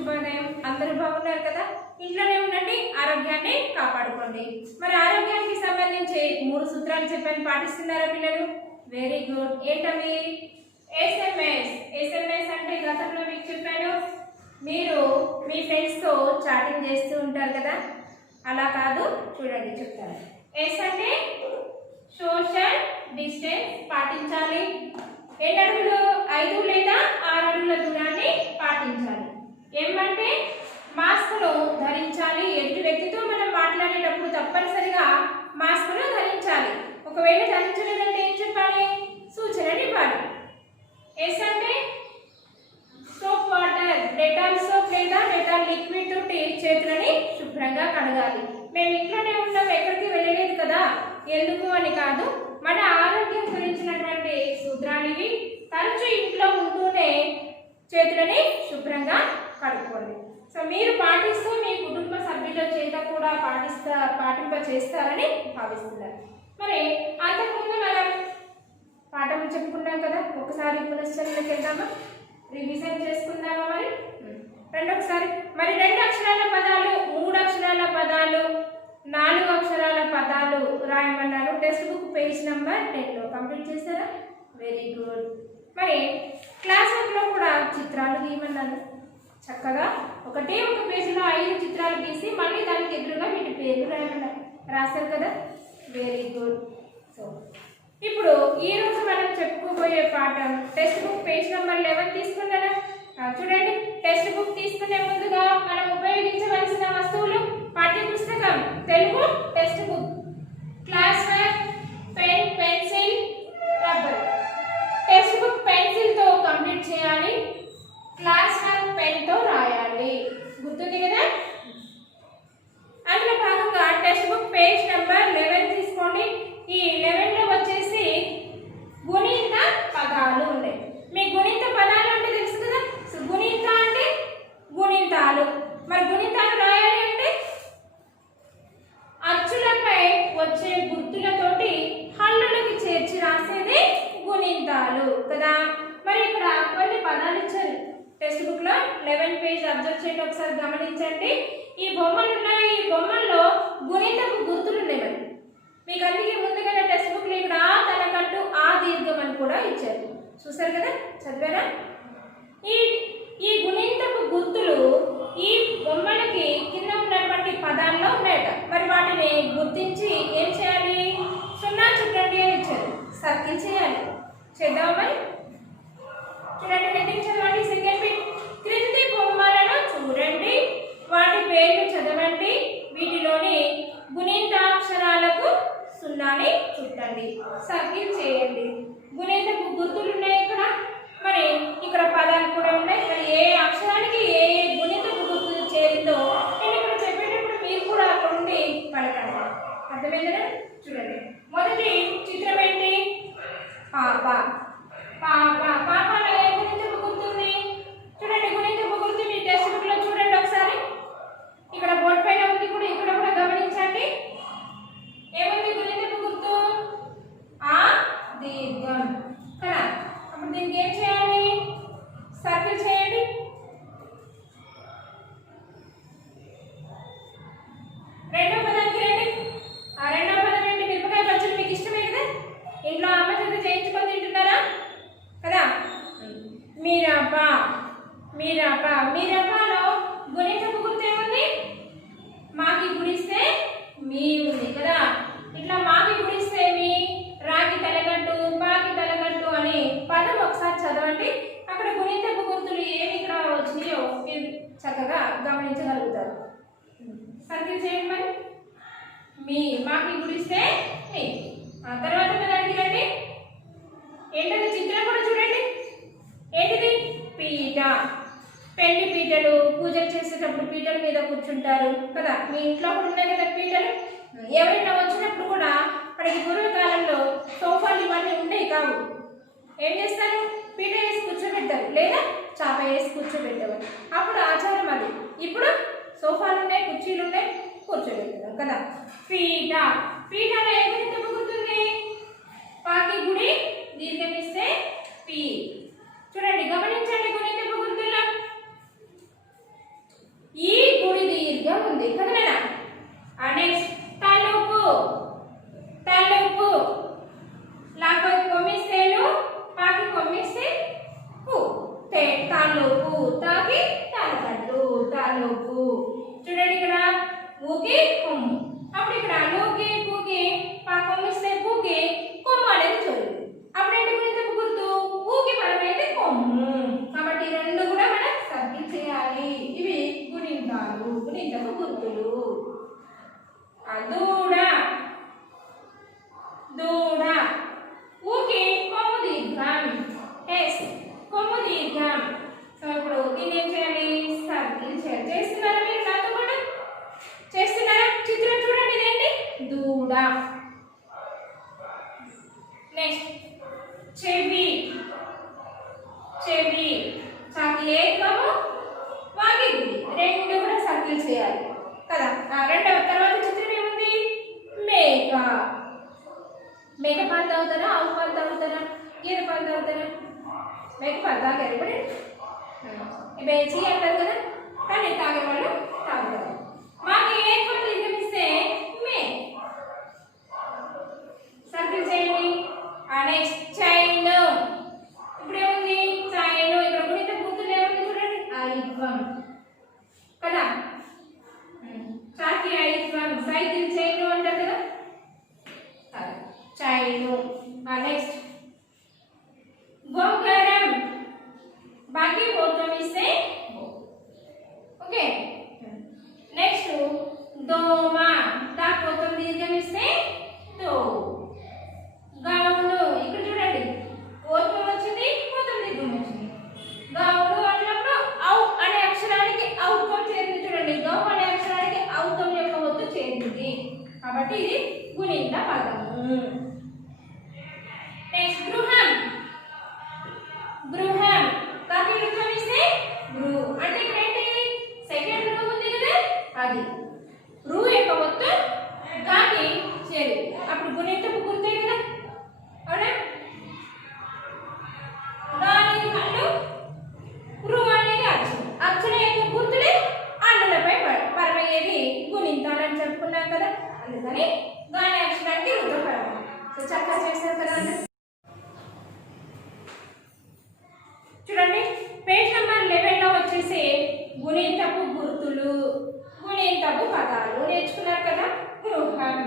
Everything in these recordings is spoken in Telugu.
శుభోదయం. అందరూ బాగున్నారు కదా? ఇంట్లోనే ఉండండి, ఆరోగ్యాన్ని కాపాడుకోండి. మరి ఆరోగ్యానికి సంబంధించి 3 సూత్రాలు చెప్పాను, పాటిస్తున్నారా పిల్లలు? Very good. ఏంటవి? ఎస్ఎంఎస్. ఎస్ఎంఎస్ అంటే గతంలో మీకు చెప్పాను, మీరు మీ ఫ్రెండ్స్తో చాటింగ్ చేస్తూ ఉంటారు కదా, అలా కాదు, చూడండి చెప్తాను. ఎస్ అంటే సోషల్ డిస్టెన్స్ పాటించాలి. 7 అడుగులు 5 లేదా 6 అడుగుల దూరాన్ని పాటించాలి. ఏమంటే మాస్క్ను ధరించాలి. ఎదుటి వ్యక్తితో మనం మాట్లాడేటప్పుడు తప్పనిసరిగా మాస్క్ను ధరించాలి. ఒకవేళ ధరించలేదంటే ఏం చెప్పాలి? సూచనలు ఇవ్వాలి. ఎస్ అంటే సోప్ వాటర్, డెటాల్ సోప్ లేదా డెటాల్ లిక్విడ్ తోటి చేతులని శుభ్రంగా కడగాలి. మేము ఇంట్లోనే ఉన్నాం, ఎక్కడికి వెళ్ళలేదు కదా, ఎందుకు అని కాదు, మన ఆరోగ్యం గురించినటువంటి సూత్రాలు ఇవి. తరచూ ఇంట్లో ఉంటూనే చేతులని శుభ్రంగా కడుక్కోండి. సో మీరు పాటిస్తూ మీ కుటుంబ సభ్యుల చేత కూడా పాటింప చేస్తారని భావిస్తున్నారు. మరి అంతకుముందు మనం పాఠం చెప్పుకున్నాం కదా, ఒకసారి పునశ్చరణలోకి వెళ్దామా, రివిజన్ చేసుకుందామా? మరి ఒకసారి 2 అక్షరాల పదాలు, 3 అక్షరాల పదాలు, 4 అక్షరాల పదాలు రాయమన్నారు. టెక్స్ట్ బుక్ పేజ్ నెంబర్ 10లో కంప్లీట్ చేస్తారా? Very good. మరి క్లాస్ వర్క్లో కూడా చిత్రాలు గీయమన్నారు. చక్కగా ఒకటే ఒక పేజీలో 5 చిత్రాలు గీసి మళ్ళీ దానికి ఎదురుగా వీటి పేర్లు రాయమన్నారు. రాస్తారు కదా? Very good. సో ఇప్పుడు ఈరోజు మనం చెప్పుకోబోయే పాఠం టెక్స్ట్ బుక్ పేజ్ నెంబర్ 11 తీసుకున్నారా? చూడండి, టెక్స్ట్ బుక్ తీసుకునే ముందుగా మనం ఉపయోగించవలసిన వస్తువులు: పాఠ్య పుస్తకం, Telugu text book, class work, pen, pencil, rubber. Text book పెన్సిల్తో కంప్లీట్ చేయాలి, క్లాస్ వర్క్ పెన్తో రాయాలి. గుర్తుంది కదా? అందులో భాగంగా టెక్స్ట్ బుక్ పేజ్ నెంబర్ 11 తీసుకోండి. ఈ 11లో వచ్చేసి గుణింత పదాలు ఉన్నాయి. మీ గుణింత పదాలు అంటే తెలుసు కదా, గుణింత అంటే గుణింతాలు. మరి గుణింతాలు రాయాలి అంటే అచ్చులపై వచ్చే గుర్తులతోటి హల్లులకి చేర్చి రాసేది గుణింతాలు కదా. మరి ఇక్కడ కొన్ని పదాలు ఇచ్చారు టెక్స్ట్ బుక్ లో. 11 పేజ్ అబ్జర్వ్ చేయండి, ఒకసారి గమనించండి. ఈ బొమ్మలు ఉన్నాయి, ఈ బొమ్మల్లో గుణితపు గుర్తులు ఉన్నాయి. మరి మీకు అందుకే ముందుగా టెక్స్ట్ బుక్ లో ఇక్కడ తనకంటూ ఆ దీర్ఘం అని కూడా ఇచ్చారు. చూసారు కదా, చదివారా? ఈ గుణింతపు గుర్తులు ఈ బొమ్మలకి కింద ఉన్నటువంటి పదాల్లో ఉన్నాయట. మరి వాటిని గుర్తించి ఏం చేయాలి? 0 చుట్టండి అని ఇచ్చారు, సర్కిల్ చేయాలి. చేద్దామా? మరి చూడండి, హెడ్డింగ్ చదవండి. సెకండ్ బిట్, క్రింది బొమ్మలను చూడండి, వాటి పేర్లు చదవండి, వీటిలోని గుణింతాక్షరాలకు 0ని చుట్టండి, సర్కిల్ చేయండి. గుణింతపు గుర్తులు ఉన్నాయి ఇక్కడ, మరి ఇక్కడ పదాలు కూడా ఉన్నాయి. మరి ఏ అక్షరానికి ఏ గుణితపు గుర్తు చేరిందో నేను ఇక్కడ చెప్పేటప్పుడు మీరు కూడా అక్కడ ఉండి పలకండి. అర్థమైందా? చూడండి, మొదటి చిత్రం ఏంటి? పాప. పాప, పాపలో ఏ గుణితపు గుర్తుంది? చూడండి, గుణితపు గుర్తు మీ టెక్స్ట్ బుక్ లో చూడండి ఒకసారి. ఇక్కడ బోర్డు పైన ఉంది కూడా, ఇక్కడ కూడా గమనించండి. ఏముంది గుణితపు గుర్తు? ఆ దీర్ఘం కదా. అప్పుడు దీనికి ఏం చేయాలి? సర్కిల్ చేయండి. రెండో పదానికి రండి. ఆ రెండో పదం ఏంటి? మిరపకాయ పచ్చడి. మీకు ఇష్టమే కదా, ఇంట్లో అమ్మ చేత చేయించుకొని తింటున్నారా కదా. మీరప. మీరప, మీరపలో గుణించపు గుర్తు ఏముంది? మాకి గుడిస్తే మీ ఉంది కదా. ఇట్లా మాకి గుడిస్తే మీ, రాకి తలగట్టు, పాకి తలగట్టు అని పదం ఒకసారి చదవండి. అక్కడ గుణింతపు గుర్తులు ఏమి ఇక్కడ వచ్చినాయో మీరు చక్కగా గమనించగలుగుతారు. సర్కిల్ చేయండి. మరి మీ, మాకి గుడిస్తే మీ. ఆ తర్వాత దానికి రండి. ఏంటది? చిత్రం కూడా చూడండి. ఏంటిది? పీట. పెళ్లి పీటలు, పూజలు చేసేటప్పుడు పీటల మీద కూర్చుంటారు కదా. మీ ఇంట్లో కూడా ఉన్నాయి కదా పీటలు. ఎవరైనా వచ్చినప్పుడు కూడా మనకి పూర్వకాలంలో సోఫాలు ఇవన్నీ ఉండేవి కావు. ఏం చేస్తారు? పీట వేసి కూర్చోబెడతారు, లేదా చాప వేసి కూర్చోబెట్టేవారు. అప్పుడు ఆచారం అది. ఇప్పుడు సోఫాలు ఉన్నాయి, కుర్చీలు ఉన్నాయి, కూర్చోబెడతారు కదా. పీట. పీటలో ఏ గుణింతపు గుర్తుంది? పాకి గుడి, దీర్ఘం ఇస్తే పీ. చూడండి, గమనించండి గుణింతపు గుర్తుల్లో నెక్స్ట్ చెవి, చెవి చాకి ఏకము వాకి గుడి రెండు కూడా సర్కిల్ చేయాలి కదా. రెండవ తర్వాత చిత్రం ఏముంది? మేక. మేక పాలు తాగుతారా, ఆవు పాలు తాగుతారా, గేదె పాలు తాగుతారా? మేక పాలు తాగారు ఇప్పుడు బేచి అంటారు కదా, కానీ తాగే వాళ్ళు తాగుతారు. మాకు ఏ పాలు నిర్గమిస్తే మే సర్కిల్ చేయండి. Next chain. ఇప్పుడు ఏముంది? చైన్. ఇక్కడ గుణిత గుర్తులు ఏముంది చూడండి, ఐద్వం కదా. చాకి ఐద్వం, సైకిల్ చైన్ అంటారు కదా, చైన్. నెక్స్ట్ గోకరం, బాకీ గోత్రం ఇస్తే ఓకే. నెక్స్ట్ దోమ, దా గోత్రం దీర్ఘం ఇస్తే తో. గౌను, ఇక్కడ చూడండి గోత్రం వచ్చింది, గోత్రం దీర్ఘం వచ్చింది. గౌను అన్నప్పుడు ఔ అనే అక్షరానికి ఔత్వం చేరింది చూడండి, గౌ అనే అక్షరానికి ఔత్వం యొక్క ఒత్తు చేరింది కాబట్టి ఇది గుణిత పదము. నెక్స్ట్ గృహం, గృహం కాకి వృత్తం ఇస్తే గృ అంటే ఇక్కడ ఏంటి? సెకండ్ రూ ఉంది కదా, అది రూ యొక్క ఒత్తు కాకి చేరింది, అప్పుడు గుణితపు గుర్తే కదా, అవునా? దాని కళ్ళు రు అనేది అక్షరం, అక్షరం యొక్క గుర్తులే అన్నులపై పరమయ్యేది గుణింతాలని చెప్పుకున్నాం కదా, అందుకని దాని అక్షరానికి రుద్రపరం. సో చక్కగా చేస్తారు కదా. చూడండి పేజ్ నెంబర్ 11లో వచ్చేసి గుణింతపు గుర్తులు, గుణింతపు పదాలు నేర్చుకున్నారు కదా. గృహం,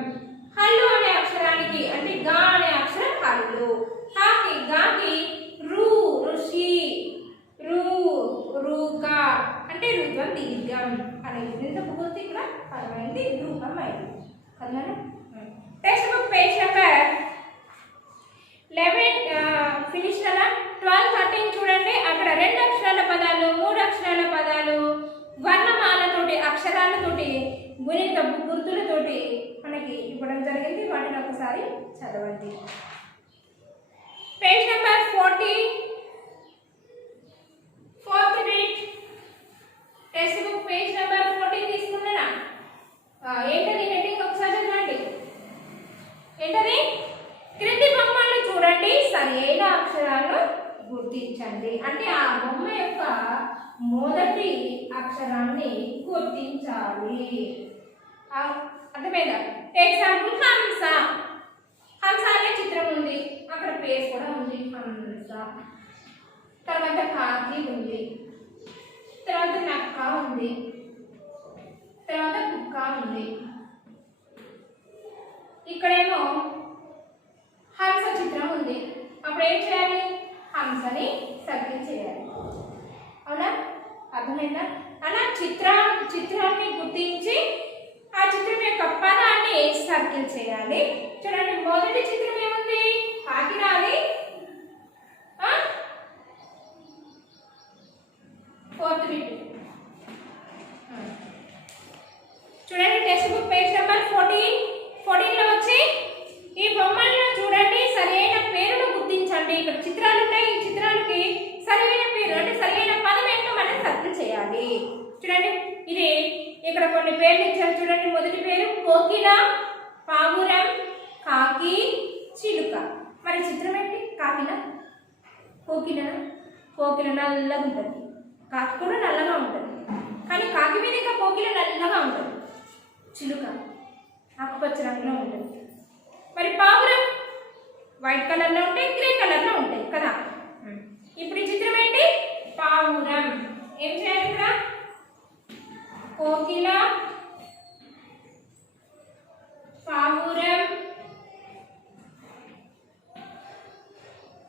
హల్లు అనే అక్షరానికి అంటే గా అనే అక్షరం హల్లు, హాకి గాకి రు ఋషి, రు రుగా అంటే రుద్రం దీర్ఘం అనే గుణింతపు గుర్తు ఇక్కడ పదమైంది, గృహం అయింది కదా. Text book page number 11 finish కదా. 12, 13 చూడండి, అక్కడ 2 అక్షరాల పదాలు, 3 అక్షరాల పదాలు, వర్ణమాలతోటి అక్షరాలతోటి గుణిత గుర్తులతోటి మనకి ఇవ్వడం జరిగింది. వాటిని ఒకసారి చదవండి. Page number 40 4th read. Text book page number 40 తీసుకున్నారా? ఏంటది హెడ్డింగ్ ఒకసారి చదవండి. ఏంటది? క్రింది బొమ్మలను చూడండి, సరి అయిన అక్షరాలను గుర్తించండి. అంటే ఆ బొమ్మ యొక్క మొదటి అక్షరాన్ని గుర్తించాలి. అర్థమైందా? ఎగ్జాంపుల్ హంస. హంస అనే చిత్రం ఉంది, అక్కడ పేరు కూడా ఉంది హంస. తర్వాత కాకి ఉంది, తర్వాత నక్క ఉంది, తర్వాత కుక్క ఉంది. ఇక్కడేమో హంస చిత్రం ఉంది, అప్పుడు ఏం చేయాలి? హంసని సర్కిల్ చేయాలి. అవునా? అర్థమైందా? అలా చిత్రాన్ని గుర్తించి ఆ చిత్రం యొక్క పదాన్ని సర్కిల్ చేయాలి. చూడండి మొదటి చిత్రం ఏముంది? కాకినాది. 4th రీడ్ చూడండి. టెక్స్ట్ బుక్ పేజ్ నెంబర్ 14లో వచ్చి ఈ బొమ్మలను చూడండి, సరైన పేరును గుర్తించండి. ఇక్కడ చిత్రాలు ఉన్నాయి, ఈ చిత్రాలకి సరైన పేరు అంటే సరైన పదం ఏంటో మనం సర్కిల్ చేయాలి. చూడండి ఇది ఇక్కడ కొన్ని పేర్లు ఇచ్చారు చూడండి. మొదటి పేరు కోకిల, పావురం, కాకి, చిలుక. మరి చిత్రం ఏంటి? కాకిన, కోకిల. కోకిల నల్లగా ఉంటుంది, కాకి కూడా నల్లగా ఉంటుంది, కానీ కాకి మీద ఇంకా కోకిల నల్లగా ఉంటుంది, చిలుక ఆకుపచ్చ రంగులో ఉంటుంది. మరి పావురం వైట్ కలర్లో ఉంటాయి, గ్రే కలర్లో ఉంటాయి కదా. ఇప్పుడు ఈ చిత్రం ఏంటి? పావురం. ఏం చేయాలి ఇక్కడ? కోకిల, పావురం,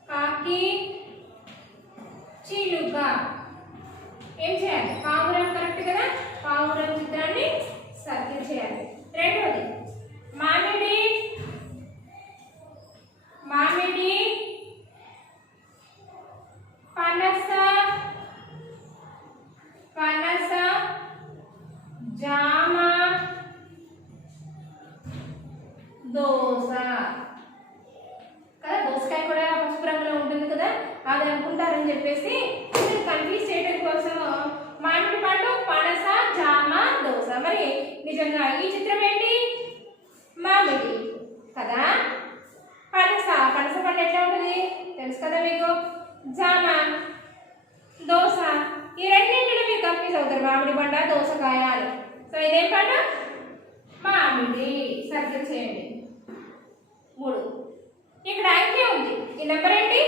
కాకి, చిలుక. ఏం చేయాలి? పావురం కరెక్ట్ కదా, పావురం చిత్రాన్ని సర్కిల్ చేయాలి. రెండోది మామిడి, మామిడి, పనస, పనస, జామ, అని చెప్పేసి కన్ఫ్యూజ్ చేయడం కోసం మామిడి పండు, పనస, జామ, దోస. మరి నిజంగా ఈ చిత్రం ఏంటి? మామిడి కదా. పనస పండు ఎట్లా ఉంటుంది తెలుసు కదా మీకు. జామ, దోస, ఈ రెండింటిలో మీరు కన్ఫ్యూజ్ అవుతారు, మామిడి పండు, దోసకాయ అని. సో ఇదేం పండు? మామిడి. సర్కిల్ చేయండి. 3. ఇక్కడ అంకె ఉంది, ఈ నెంబర్ ఏంటి?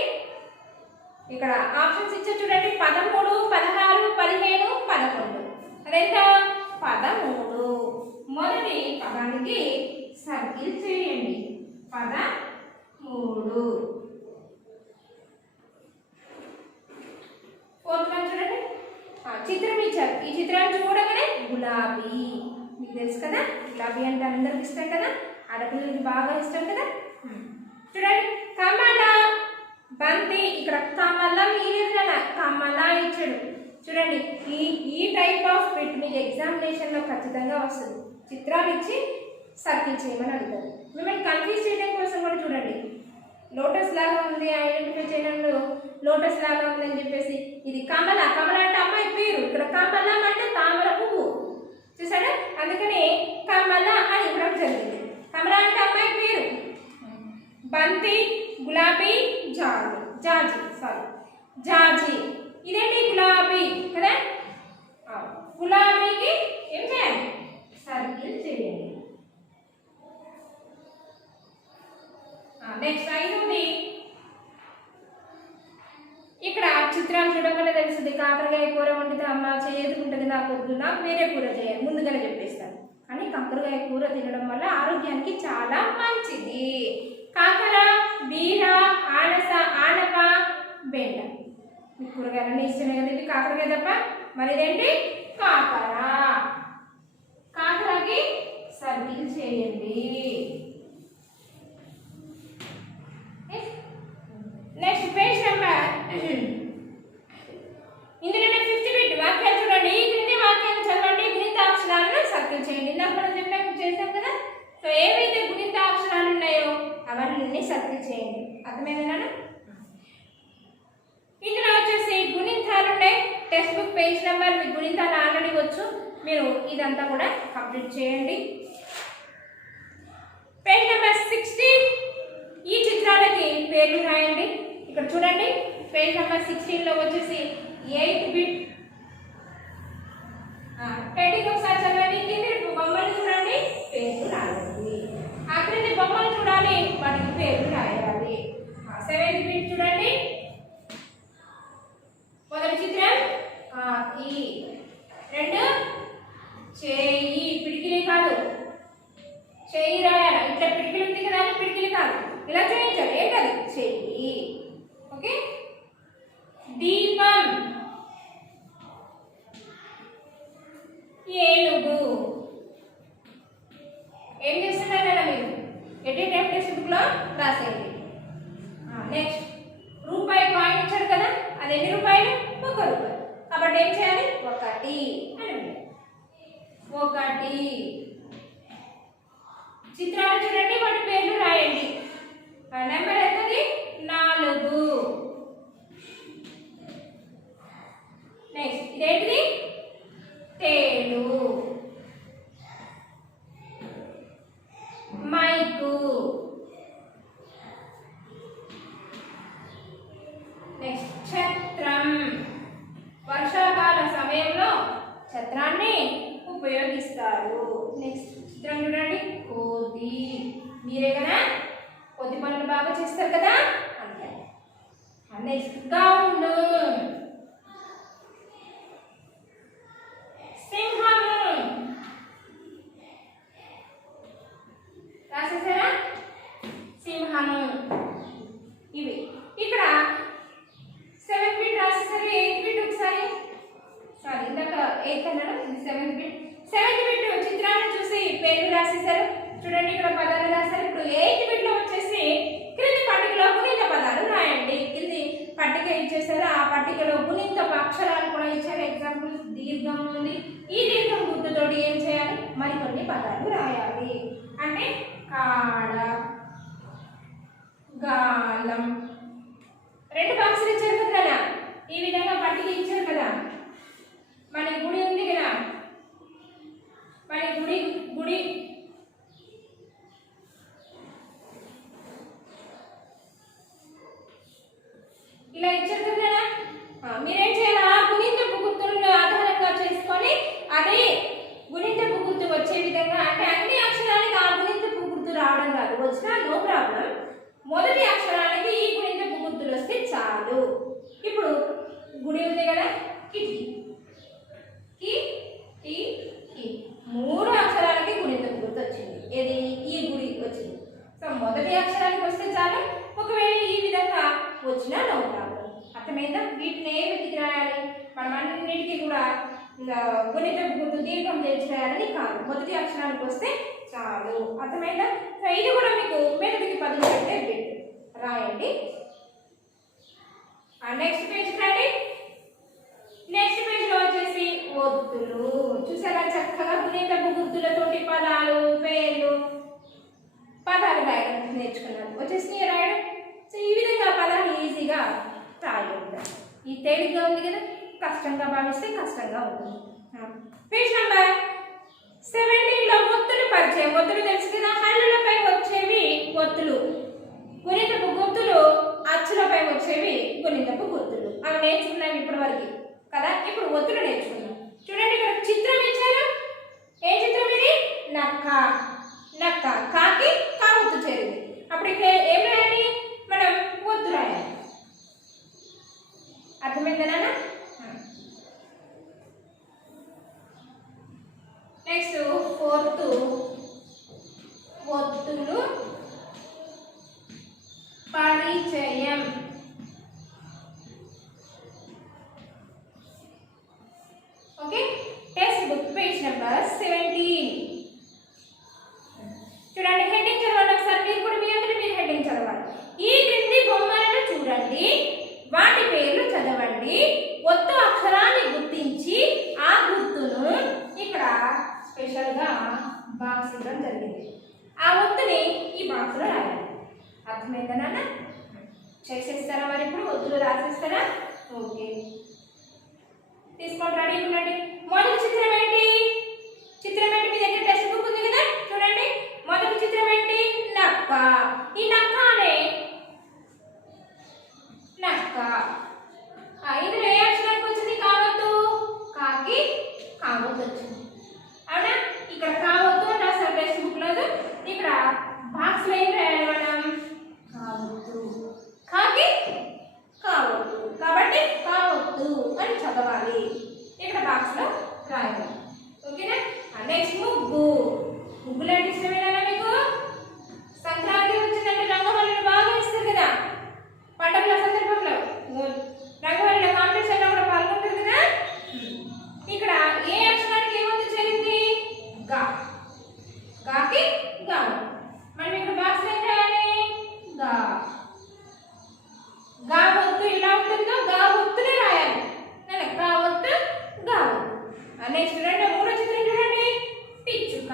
ఇక్కడ ఆప్షన్స్ ఇచ్చా చూడండి. 13, 16, 15, 11. అదెంత? 13. మొదటి పదానికి సర్కిల్ చేయండి. 13. 4th వన్ చూడండి. చిత్రం ఇచ్చారు. ఈ చిత్రాన్ని చూడగానే గులాబీ. మీకు తెలుసు కదా, గులాబీ అంటే అందరికి ఇష్టం కదా, ఆడపిల్లలకి బాగా ఇష్టం కదా. చూడండి, కమల, బంతి. ఇక్కడ కమలం కమల ఇచ్చాడు. చూడండి, ఈ టైప్ ఆఫ్ బిట్ మీకు ఎగ్జామినేషన్లో ఖచ్చితంగా వస్తుంది. చిత్రాలు ఇచ్చి సర్కిల్ చేయమని అడుగుతారు. మిమ్మల్ని కన్ఫ్యూజ్ చేయడం కోసం కూడా చూడండి, లోటస్ లాగా ఉంది ఐడెంటిఫై చేయడంలో, లోటస్ లాగా ఉందని చెప్పేసి ఇది కమల. కమల అంటే అమ్మాయి పేరు, ఇక్కడ కమలం అంటే తామర పువ్వు. చూసారా, అందుకని కమల అని ఇవ్వడం జరిగింది. కమల అంటే అమ్మాయి పేరు. బంతి, గులాబీ, జాజి. ఇదేంటి? గులాబీ కదా. గులాబీకి ఏం చేయాలి? సర్కిల్ చేయండి. నెక్స్ట్ 5ది. ఇక్కడ చిత్రాలు చూడగానే తెలుస్తుంది, కాకరకాయ కూర వండితే అమ్మ చేదుకుంటుంది, నాకు వద్దు, నాకు వేరే కూర చేయాలి ముందుగానే చెప్పేస్తాను. కానీ కాకరకాయ కూర తినడం వల్ల ఆరోగ్యానికి చాలా మంచిది. కాకర, బీర, ఆనస, ఆనప, బెండ. మీ కూరగాయలన్నీ ఇష్టమే కదా ఇవి, కాకరకాయ తప్ప. మరి ఇదేంటి? కాకర. కాకరకి సర్కిల్ చేయండి. Next page number. ఇందులోనే 5th బిట్ వాక్యాలు చూడండి. ఈ క్రింది వాక్యాన్ని చదవండి, గుణితాక్షరాలను సర్కిల్ చేయండి. ఇందాక మనం చేసాం కదా. సో ఏవైతే గుణితాక్షరాలు ఉన్నాయో అవన్నీ సర్కిల్ చేయండి. అర్థమైందా? ఇందులో వచ్చేసి గుణింతాలు ఉన్నాయి. టెక్స్ట్ బుక్ పేజ్ నెంబర్ మీకు గుణింతాలు ఆల్రెడీ వచ్చు, మీరు ఇదంతా కూడా కంప్లీట్ చేయండి. Page number 16. ఈ చిత్రాలకి పేర్లు రాయండి. ఇక్కడ చూడండి, పేజ్ నెంబర్ 16లో వచ్చేసి 8th బిట్ హెడ్డింగ్ ఒకసారి చదవండి. కింది బొమ్మలు చూడండి, పేర్లు రాయండి. అక్కడి బొమ్మలు చూడాలి, వాటికి పేర్లు రాయాలి. 7th బిట్ చూడండి. మొదటి చిత్రం ఈ 2 చేయి, పిడికిలి కాదు, చేయి రాయాలి. ఇట్లా పిడికిలి ఉంది కదా, పిడికిలి కాదు, ఇలా చేయించాలి. ఏంటది? చెయ్యి. ఓకే. దీపం, ఏనుగు. ఏం చేస్తున్నారా మీరు? ఎడిట్ టెక్స్ట్ బుక్ లో రాసేయండి. నెక్స్ట్ రూపాయి కాయిన్ ఇచ్చాడు కదా, అది ఎన్ని రూపాయలు? 1 రూపాయి. కాబట్టి ఏం చేయాలి? 1 అని. 1. చిత్రాలు చూడండి, వాటి పేర్లు రాయండి. నెంబర్ ఎంతది? 4. నెక్స్ట్ ఇదేంటిది? తేలు, మైకు. నెక్స్ట్ ఛత్రం. వర్షాకాల సమయంలో ఛత్రాన్ని ఉపయోగిస్తారు. నెక్స్ట్ చిత్రం చూడండి, కోతి. మీరే కదా కోతి పనులు బాగా చేస్తారు కదా, అంతే. నెక్స్ట్ గౌన్, సింహము. రాసేసారా? సింహము. ఇవి ఇక్కడ 7th బిట్ రాసేసారు. 8th బిట్ ఒకసారి, సారీ ఇందాక 8th అన్నాను, ఇది 7th బిట్. 7th బిట్ చిత్రాన్ని చూసి పేర్లు రాసేసారు. చూడండి, ఇక్కడ పదాలు రాశారు. ఇప్పుడు 8th బిట్ లో వచ్చేసి క్రింది పట్టికలో గుణిత పదాలు రాయండి. కింది పట్టిక ఇచ్చేసారు, ఆ పట్టికలో గుణిత అక్షరాలు కూడా ఇచ్చారు. ఎగ్జాంపుల్ దీర్ఘం ఉంది, ఈ దీర్ఘం గుర్తుతోటి ఏం చేయాలి? మరికొన్ని పదాలు రాయాలి. అంటే కాడ, గాలం. 2 బాక్సులు ఇచ్చారు కదా, కదా, మన గుడి ఉంది కదా, మన గుడి గుడి ఇలా ఇచ్చారు కదా. మీరేం చేయాలి, ఆ గుణింతపు గుర్తులను ఆధారంగా చేసుకొని అదే గుణింతపు గుర్తు వచ్చే విధంగా, అంటే అన్ని అక్షరానికి ఆ గుణింతపు గుర్తు రావడం కాదు, వచ్చినా నో ప్రాబ్లం, మొదటి అక్షరానికి ఈ గుణింతపు గుర్తులు వస్తే చాలు. ఇప్పుడు గుడి ఉంది కదా, కిటి కి టి కి, 3 అక్షరాలకి గుణింతపు గుర్తు వచ్చింది. ఏది, ఈ గుడి వచ్చింది. సో మొదటి అక్షరానికి వస్తే చాలు, ఒకవేళ ఈ విధంగా వచ్చినా నో ప్రాబ్లం. అర్థమైందా? వీటిని ఏ వెతికి రాయాలి, మనం అన్నింటికి కూడా గుణింతపు గుర్తు దీర్ఘం తెలిసి రాయాలని కాదు, మొదటి అక్షరానికి వస్తే చాలు. అర్థమైందా? సో ఇది కూడా మీకు మెదడుకి పదులు పెట్టే బిట్ రాయండి. నెక్స్ట్ పేజ్ రండి. నెక్స్ట్ పేజ్ లో వచ్చేసి ఒత్తులు. చూసారా, చక్కగా గుణింతపు గుర్తులతోటి పదాలు, పేర్లు, పదాలు రాయడం నేర్చుకున్నాను. వచ్చేసి రాయడం. సో ఈ విధంగా పదాలు ఈజీగా రాయడం. ఈ తేలిగ్గా ఉంది కదా, కష్టంగా భావిస్తే కష్టంగా ఉంటుంది. పేజ్ నెంబర్ 17 లో ఒత్తులు పరిచయం. ఒత్తులు తెలుసు కదా, హల్లులపై వచ్చేవి ఒత్తులు, గుణింతపు గుర్తులు అచ్చులపై వచ్చేవి గుణింతపు గుర్తులు. అవి నేర్చుకున్నాం ఇప్పటి వరకు కదా. ఇప్పుడు ఒత్తులు నేర్చుకున్నాం. చూడండి, ఇక్కడ చిత్రం ఇచ్చారు. ఏ చిత్రం ఇది? నక్క. నక్క, కాకి కావొత్తు చేరింది. అప్పుడు ఇక్కడ ఏం రాయాలి, మనం ఒత్తు రాయాలి. అర్థమైందా? నెక్స్ట్ 4th ఒత్తులు పరిచయం. Okay, text book page number 17. చూడండి, హెడ్డింగ్ చదవండి ఒకసారి. మీరు కూడా మీ అందరూ మీరు హెడ్డింగ్ చదవాలి. ఈ క్రింది బొమ్మలను చూడండి, వాటి పేర్లు చదవండి, ఒత్తు అక్షరాన్ని గుర్తించి ఆ గుర్తును ఇక్కడ స్పెషల్ గా బాక్స్ ఇవ్వడం జరిగింది. ఆ ఒత్తుని ఈ బాక్స్ లో రాయాలి. అర్థమైందా నాన్న? చేసేస్తారా మరి? ఇప్పుడు ఒత్తులు రాసేస్తారా? ఓకే, తీసుకోండి, రెడీ ఉండండి. మొదటి చిత్రం ఏంటి? చిత్రం ఏంటి? మీ దగ్గర టెక్స్ట్ బుక్ ఉంది కదా, చూడండి. మొదటి చిత్రం ఏంటి? నక్క. ఈ నక్క అనే నక్క, ఇందులో ఏ అక్షరానికి వచ్చింది? కావొత్తు. కాకి కావొత్తు వచ్చింది, అవునా? ఇక్కడ కావొత్తు అని రాస్తారు టెక్స్ట్ బుక్ లో. ఇక్కడ బాక్స్ లో ఏం రాయాలి మనం? కావొత్తు. కాకి కావొత్తు, కాబట్టి కావొత్తు అని చదవాలి. ఇక్కడ బాక్స్ లో రాయాలి. ఓకేనా? నెక్స్ట్ ముగ్గు. ముగ్గులు అంటే ఇష్టమేనా మీకు? సంక్రాంతి వచ్చిందంటే రంగవల్లులు బాగా ఇస్తారు కదా, పండుగల సందర్భంలో రంగవల్లుల కాంపిటీషన్ లో కూడా పాల్గొంటారు కదా. ఇక్కడ ఏ అక్షరానికి ఏమొత్తు చేరింది? గా. గాకి గా. మనం ఇక్కడ బాక్స్ ఏం రాయాలి? గా. గా ఒత్తు ఇలా ఉంటుందో గా ఒత్తునే రాయాలి. గా ఒత్తు, గా ఒత్తు. నెక్స్ట్ మూడో చిత్రం చూడండి. పిచ్చుక.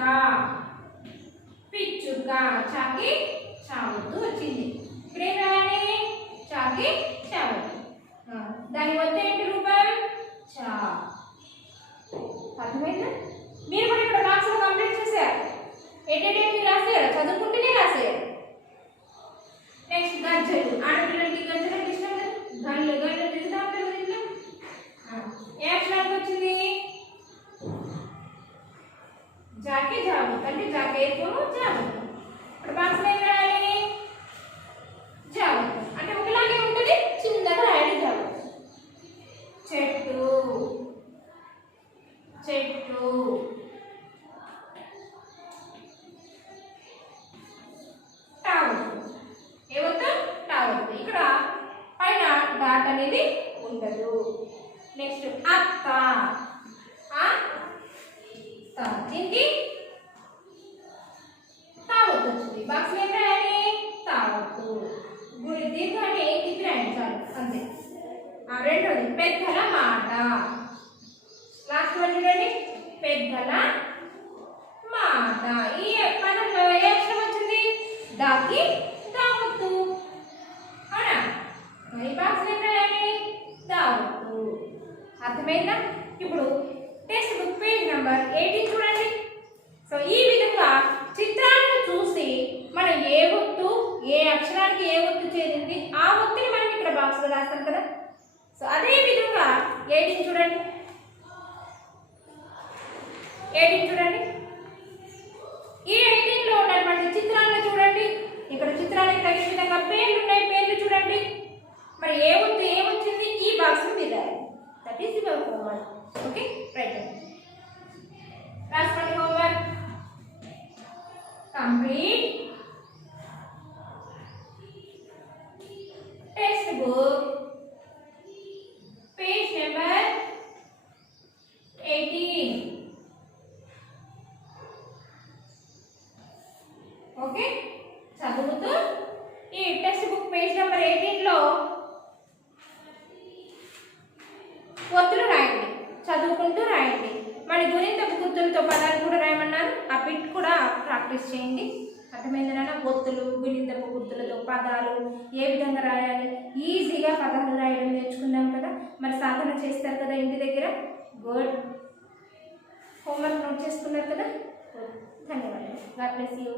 పిచ్చుక, చాకి చావొత్తు వచ్చింది. ఇక్కడ ఏం రాయాలి? చాకి చావొత్తు. దాని ఒత్తు ఏంటి? రూపం చా. అర్థమైందా? మీరు కూడా ఇక్కడ బాక్స్ లో కంప్లీట్ చేశారు. ఏంటంటే రాసేయాలి, చదువుకుంటూనే రాసేయాలి. నెక్స్ట్ గజ్జలు. ఆడపిల్లలకి గజ్జలు అంటే ఇష్టం కదా, గళ్ళు గళ్ళు తిరుగుతా ఉంటారు ఇంట్లో. ఏ అక్షరానికి వచ్చింది? జాకి జావొత్తు, అంటే జాకి ఏర్పము జావొత్తు. ఇక్కడ బాక్స్ లో ఏం రాయాలి? జావొత్తు, అంటే ఒకలాగే ఉంటుంది, చిన్నగా రాయాలి జావొత్తు. చెట్టు. చెట్టు. టావొత్తు. ఏవొత్తు? టావొత్తు. ఇక్కడ పైన డాట్ అనేది ఉండదు. నెక్స్ట్ అత్త. దీనికి తావొత్తు వచ్చింది. బాక్స్ ఏం రాయాలి? తావొత్తు. గుడి దీర్ఘాన్ని తిప్పి రాయండి చాలు, అంతే. రెండోది పెద్దల మాట. లాస్ట్ వన్ చూడండి, పెద్దల మాట. ఈ పదంలో ఏ అక్షరం వచ్చింది? దాకి దావొత్తు, అవునా? మరి బాక్స్ ఏం రాయాలి? దావొత్తు. అర్థమైందా? ఇప్పుడు టెక్స్ట్ బుక్ పేజ్ నెంబర్ 18 చూడండి. సో ఈ విధంగా చిత్రాలను చూసి మనం ఏ ఒత్తు, ఏ అక్షరానికి ఏ ఒత్తు చేరింది ఆ ఒత్తుని మనం ఇక్కడ బాక్స్లో రాస్తాం కదా. సో అదే విధంగా 18 చూడండి. 18 చూడండి. ఈ 18లో ఉన్నటువంటి చిత్రాలను చూడండి. ఇక్కడ చిత్రానికి తగిన విధంగా పేర్లు ఉన్నాయి. పేర్లు చూడండి. మరి ఏ ఒత్తు ఏమొచ్చింది ఈ బాక్స్ మీరు రాయాలి. That is your homework. Okay, right. రాసుకోండి homework. Complete text book page number 18. Okay, చదువుతూ ఈ టెక్స్ట్ బుక్ పేజ్ నెంబర్ 18లో ఒత్తులు రాయండి, చదువుకుంటూ రాయండి. మరి గుణింతపు గుర్తులతో పదాలు కూడా రాయమన్నారు. ఆ బిట్ కూడా ప్రాక్టీస్ చేయండి. అర్థమైందా? ఒత్తులు, గుణింతపు గుర్తులతో పదాలు ఏ విధంగా రాయాలి, ఈజీగా పదాలు రాయడం నేర్చుకున్నాం కదా. మరి సాధన చేస్తారు కదా ఇంటి దగ్గర. గుడ్. హోంవర్క్ నోట్ చేసుకున్నారు కదా. ధన్యవాదాలు. God bless you.